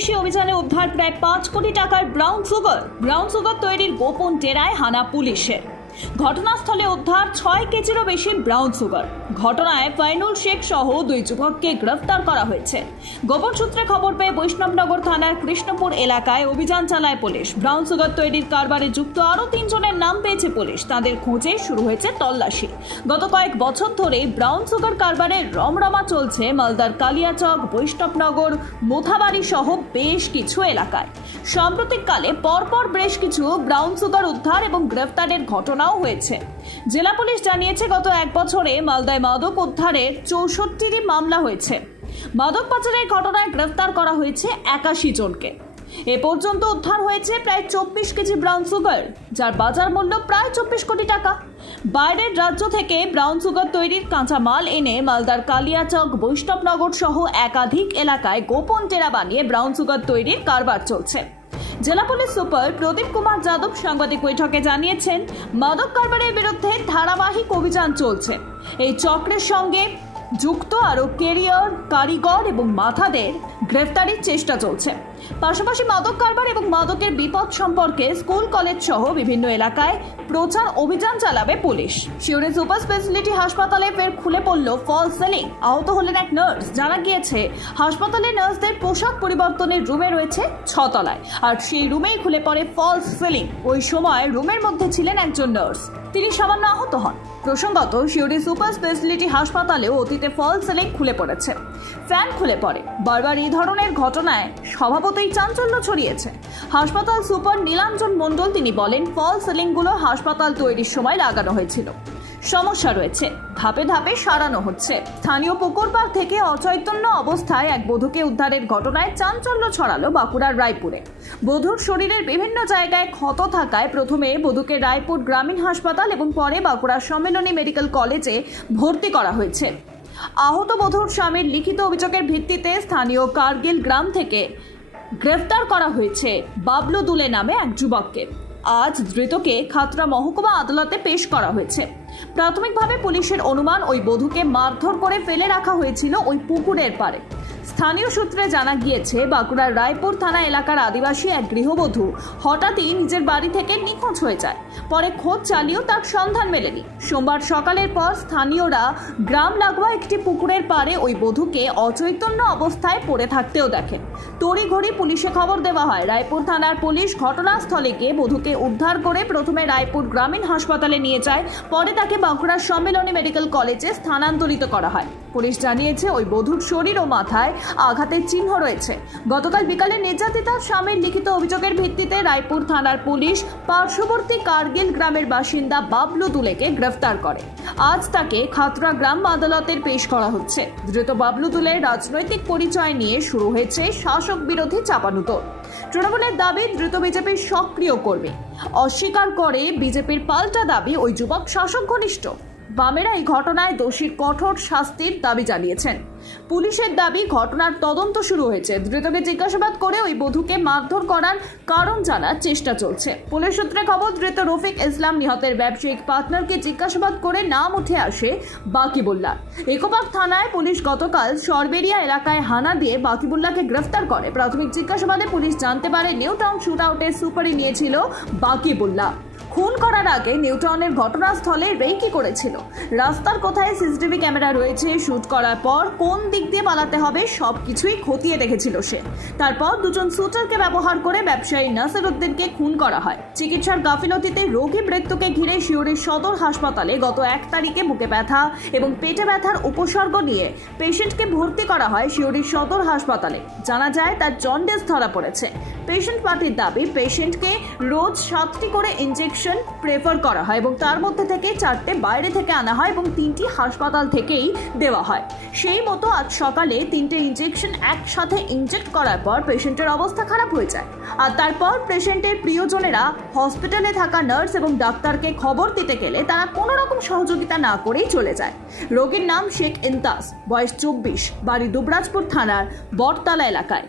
পুলিশি অভিযানে উদ্ধার প্রায় 5 কোটি টাকার ব্রাউন সুগার তৈরির গোপন ডেরায় হানা পুলিশের। ঘটনাস্থলে উদ্ধার 6 কেজিরও বেশি ব্রাউন সুগার। ঘটনায় ফাইনুল শেখ সহ 2 যুবককে গ্রেফতার করা হয়েছে। গোপন সূত্রে খবর পেয়ে বৈষ্ণবনগর থানার কৃষ্ণপুর এলাকায় অভিযান চালায় পুলিশ। ব্রাউন সুগার তৈরির কারবারে যুক্ত আরও 3 জনের নাম পেয়েছে পুলিশ। তাদের খোঁজে শুরু হয়েছে তল্লাশি। গত কয়েক বছর ধরে ব্রাউন সুগার কারবারে রমরমা চলছে মালদার কালিয়াচক, বৈষ্ণবনগর, মোথাবাড়ি সহ বেশ কিছু এলাকায়। সাম্প্রতিককালে পরপর বেশ কিছু ব্রাউন সুগার উদ্ধার এবং গ্রেফতারের ঘটনাও হয়েছে। জেলা পুলিশ জানিয়েছে, গত 1 বছরে মালদায় মাদক উদ্ধারের 64টি মামলা হয়েছে। মাদক পাচারের ঘটনায় গ্রেফতার করা হয়েছে 81 জনকে। এ পর্যন্ত উদ্ধার হয়েছে প্রায় 24 কেজি ব্রাউন সুগার, যার বাজার মূল্য প্রায় 24 কোটি টাকা। বাইরের রাজ্য থেকে ব্রাউন সুগার তৈরির কাঁচা মাল এনে মালদার কালিয়াচক, বৈষ্ণবনগর সহ একাধিক এলাকায় গোপন ডেরা বানিয়ে ব্রাউন সুগার তৈরির কারবার চলছে। জেলা পুলিশ সুপার প্রদীপ কুমার যাদব সাংবাদিক বৈঠকে জানিয়েছেন, মাদক কারবারের বিরুদ্ধে ধারাবাহিক অভিযান চলছে। এই চক্রের সঙ্গে যুক্ত আরও কেরিয়ার, কারিগর এবং মাথাদের গ্রেফতারির চেষ্টা চলছে। পাশাপাশি মাদক কারবার এবং মাদকের বিপদ সম্পর্কে স্কুল, কলেজ সহ বিভিন্ন এলাকায় প্রচার অভিযান চালাবে পুলিশ। শিউরি সুপার স্পেশালিটি হাসপাতালে ফের খুলে পড়ল ফলস সেলিং। আহত হলেন এক নার্স। জানা গিয়েছে, হাসপাতালে নার্সদের পোশাক পরিবর্তনের রুমে রয়েছে 6 তলায়, আর সেই রুমেই খুলে পড়ে ফলস সেলিং। ওই সময় রুমের মধ্যে ছিলেন একজন নার্স, তিনি সামান্য আহত হন। প্রসঙ্গত, শিউরি সুপার স্পেশালিটি হাসপাতালেও অতীতে ফলস সেলিং খুলে পড়েছে, ফ্যান খুলে পড়ে। বারবার এই ধরনের ঘটনায় স্বভাবতই চাঞ্চল্য ছড়িয়েছে। হাসপাতাল সুপার নীলাঞ্জন মণ্ডল তিনি বলেন, ফলস সেলিংগুলো হাসপাতাল তৈরির সময় লাগানো হয়েছিল। সমস্যা রয়েছে, ধাপে ধাপে সারানো হচ্ছে। স্থানীয় পুকুরপাড় থেকে অচৈতন্য অবস্থায় এক বধূকে উদ্ধারের ঘটনায় চাঞ্চল্য ছড়ালো বাঁকুড়ার রায়পুরে। বধূর শরীরের বিভিন্ন জায়গায় ক্ষত থাকায় প্রথমে বধূকে রায়পুর গ্রামীণ হাসপাতাল এবং পরে বাঁকুড়া সম্মিলনী মেডিকেল কলেজে ভর্তি করা হয়েছে। আহত বধূর স্বামীর লিখিত অভিযোগের ভিত্তিতে স্থানীয় কার্গিল গ্রাম থেকে গ্রেফতার করা হয়েছে বাবলু দুলে নামে এক যুবককে। আজ ধৃতকে খাতড়া মহকুমা আদালতে পেশ করা হয়েছে। প্রাথমিকভাবে পুলিশের অনুমান, ওই বধূকে মারধর করে ফেলে রাখা হয়েছিল ওই পুকুরের পাড়ে। স্থানীয় সূত্রে জানা গিয়েছে, বাঁকুড়ার রায়পুর থানা এলাকার আদিবাসী এক গৃহবধূ হঠাৎই নিজের বাড়ি থেকে নিখোঁজ হয়ে যায়। পরে খোঁজ চালিয়েও তার সন্ধান মেলেনি। সোমবার সকালের পর স্থানীয়রা গ্রাম লাগোয়া একটি পুকুরের পাড়ে ওই বধূকে অচৈতন্য অবস্থায় পড়ে থাকতেও দেখেন। তড়িঘড়ি পুলিশে খবর দেওয়া হয়। রায়পুর থানার পুলিশ ঘটনাস্থলে গিয়ে বধূকে উদ্ধার করে প্রথমে রায়পুর গ্রামীণ হাসপাতালে নিয়ে যায়, পরে তাকে বাঁকুড়ার সম্মিলনী মেডিকেল কলেজে স্থানান্তরিত করা হয়। পুলিশ জানিয়েছে, ওই বধূর শরীর ও মাথায় আঘাতের চিহ্ন রয়েছে। গতকাল বিকালে নির্যাতিতার স্বামীর লিখিত অভিযোগের ভিত্তিতে রায়পুর থানার পুলিশ পার্শ্ববর্তী কার্গিল গ্রামের বাসিন্দা বাবলু দুলেকে গ্রেফতার করে। আজ তাকে খাতড়া গ্রাম আদালতের পেশ করা হচ্ছে। ধৃত বাবলু দুলের রাজনৈতিক পরিচয় নিয়ে শুরু হয়েছে শাসক বিরোধী চাপানুতোর। তৃণমূলের দাবি, ধৃত বিজেপির সক্রিয় কর্মী। অস্বীকার করে বিজেপির পাল্টা দাবি, ওই যুবক শাসক ঘনিষ্ঠ। বামেরা এই ঘটনায় দোষীর কঠোর শাস্তির দাবি জানিয়েছেন। পুলিশের দাবি, ঘটনার তদন্ত শুরু হয়েছে। ধৃতকে জিজ্ঞাসাবাদ করে ওই বধূকে মারধর করার কারণ জানার চেষ্টা চলছে। পুলিশ সূত্রে খবর, ধৃত রফিক ইসলাম নিহতের ব্যবসায়িক পার্টনারকে জিজ্ঞাসাবাদ করে নাম উঠে আসে বাকিবুল্লাহ। একোপাক থানায় পুলিশ গতকাল সরবেরিয়া এলাকায় হানা দিয়ে বাকিবুল্লাহকে গ্রেফতার করে। প্রাথমিক জিজ্ঞাসাবাদে পুলিশ জানতে পারে, নিউ টাউন শুট আউটের সুপারি নিয়েছিল বাকিবুল্লাহ। খুন করার আগে নিউ টাউনের ঘটনাস্থলে রেকি করেছিল। রাস্তার কোথায় সিসিটিভি ক্যামেরা রয়েছে, শুট করার পর কোন দিক দিয়ে পালাতে হবে, সবকিছুই খতিয়ে দেখেছিল সে। তারপর 2 জন শুটারকে ব্যবহার করে ব্যবসায়ী নাসির উদ্দিনকে খুন করা হয়। চিকিৎসার গাফিলতিতে রোগী মৃত্যুকে ঘিরে শিউরি সদর হাসপাতালে গত 1 তারিখে বুকে ব্যথা এবং পেটে ব্যথার উপসর্গ নিয়ে পেশেন্টকে ভর্তি করা হয় শিউরি সদর হাসপাতালে। জানা যায়, তার জন্ডিস ধরা পড়েছে। পেশেন্ট পার্টির দাবি, পেশেন্টকে রোজ 7টি করে ইনজেকশন প্রেফার করা হয় এবং তার মধ্যে থেকে 4টে বাইরে থেকে আনা হয় এবং 3টি হাসপাতাল থেকেই দেওয়া হয়। সেই মতো আজ সকালে 3টে ইনজেকশন একসাথে ইনজেক্ট করার পর পেশেন্টের অবস্থা খারাপ হয়ে যায়। আর তারপর পেশেন্টের প্রিয়জনেরা হসপিটালে থাকা নার্স এবং ডাক্তারকে খবর দিতে গেলে তারা কোনো রকম সহযোগিতা না করেই চলে যায়। রোগীর নাম শেখ ইন্তাজ, বয়স 24, বাড়ি দুবরাজপুর থানার বটতলা এলাকায়।